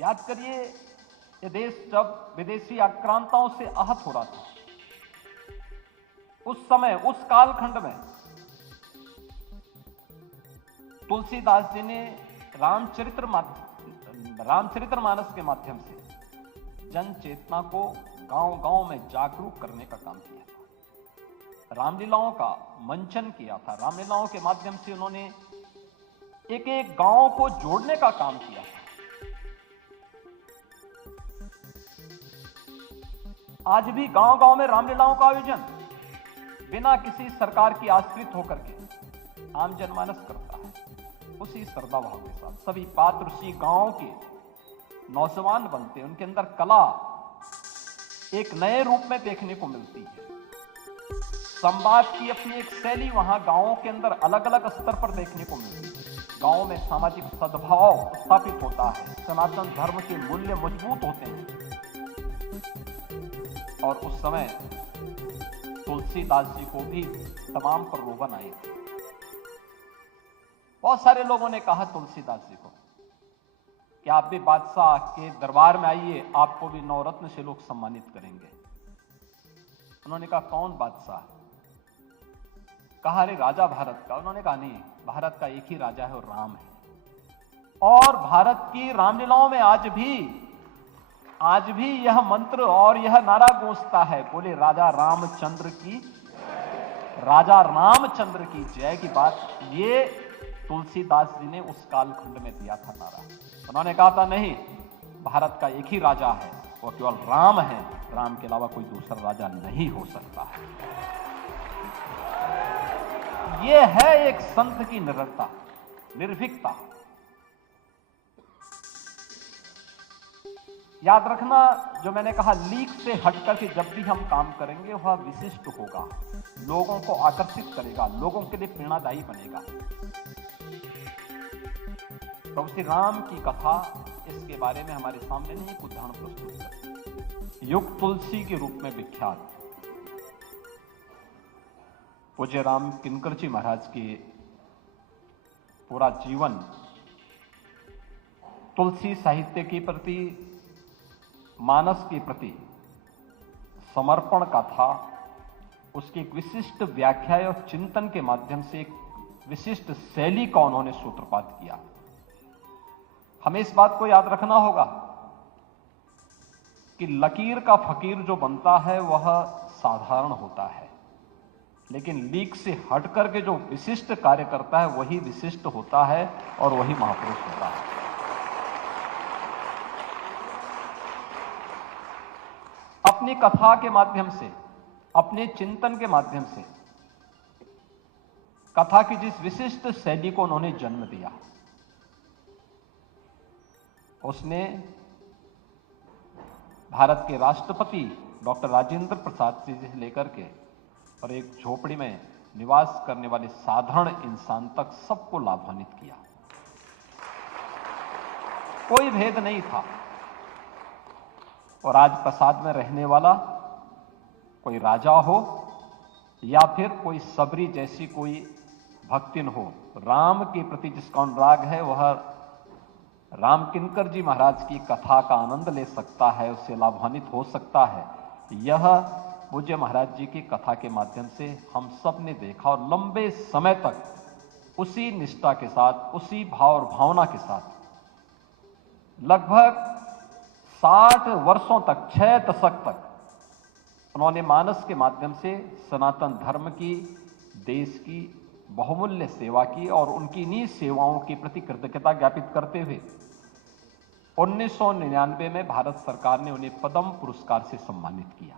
याद करिए, ये देश जब विदेशी आक्रांताओं से आहत हो रहा था, उस समय, उस कालखंड में तुलसीदास जी ने रामचरितमानस के माध्यम से जन चेतना को गांव-गांव में जागरूक करने का काम किया था। रामलीलाओं का मंचन किया था। रामलीलाओं के माध्यम से उन्होंने एक एक गांव को जोड़ने का काम किया था। आज भी गांव-गांव में रामलीलाओं का आयोजन बिना किसी सरकार की आश्रित होकर के आम जनमानस करता है, उसी श्रद्धा भाव के साथ। सभी पात्र उसी गांव के नौजवान बनते हैं, उनके अंदर कला एक नए रूप में देखने को मिलती है। संवाद की अपनी एक शैली वहां गांवों के अंदर अलग अलग स्तर पर देखने को मिलती है। गांव में सामाजिक सद्भाव स्थापित होता है, सनातन धर्म के मूल्य मजबूत होते हैं। और उस समय तुलसीदास जी को भी तमाम प्रलोभन आए थे। बहुत सारे लोगों ने कहा तुलसीदास जी को कि आप भी बादशाह के दरबार में आइए, आपको भी नवरत्न से लोग सम्मानित करेंगे। उन्होंने कहा कौन बादशाह? कहा अरे राजा भारत का। उन्होंने कहा नहीं, भारत का एक ही राजा है और राम है। और भारत की रामलीलाओं में आज भी यह मंत्र और यह नारा गूंजता है, बोले राजा रामचंद्र की जय की बात ये तुलसीदास जी ने उस कालखंड में दिया था नारा। उन्होंने कहा था नहीं, भारत का एक ही राजा है, वो केवल राम है, राम के अलावा कोई दूसरा राजा नहीं हो सकता है। ये है एक संत की निडरता, निर्भीकता। याद रखना, जो मैंने कहा लीक से हटकर के जब भी हम काम करेंगे वह विशिष्ट होगा, लोगों को आकर्षित करेगा, लोगों के लिए प्रेरणादायी बनेगा। प्रभु श्री राम की कथा इसके बारे में हमारे सामने नहीं एक उदाहरण प्रस्तुत करती। युग तुलसी के रूप में विख्यात पूज्य राम किंकर जी महाराज के पूरा जीवन तुलसी साहित्य के प्रति, मानस के प्रति समर्पण का था। उसकी एक विशिष्ट व्याख्या और चिंतन के माध्यम से एक विशिष्ट शैली का उन्होंने सूत्रपात किया। हमें इस बात को याद रखना होगा कि लकीर का फकीर जो बनता है वह साधारण होता है, लेकिन लीक से हटकर के जो विशिष्ट कार्य करता है वही विशिष्ट होता है और वही महापुरुष होता है। अपनी कथा के माध्यम से, अपने चिंतन के माध्यम से कथा की जिस विशिष्ट शैली को उन्होंने जन्म दिया, उसने भारत के राष्ट्रपति डॉक्टर राजेंद्र प्रसाद जी से लेकर के और एक झोपड़ी में निवास करने वाले साधारण इंसान तक सबको लाभान्वित किया। कोई भेद नहीं था। और आज प्रसाद में रहने वाला कोई राजा हो या फिर कोई सबरी जैसी कोई भक्तिन हो, राम के प्रति जिसका अनुराग है वह राम किंकर जी महाराज की कथा का आनंद ले सकता है, उससे लाभान्वित हो सकता है। यह पूज्य महाराज जी की कथा के माध्यम से हम सब ने देखा और लंबे समय तक उसी निष्ठा के साथ, उसी भाव और भावना के साथ लगभग 60 वर्षों तक, 6 दशक तक उन्होंने मानस के माध्यम से सनातन धर्म की, देश की बहुमूल्य सेवा की और उनकी इन्हीं सेवाओं के प्रति कृतज्ञता ज्ञापित करते हुए 1999 में भारत सरकार ने उन्हें पद्म पुरस्कार से सम्मानित किया।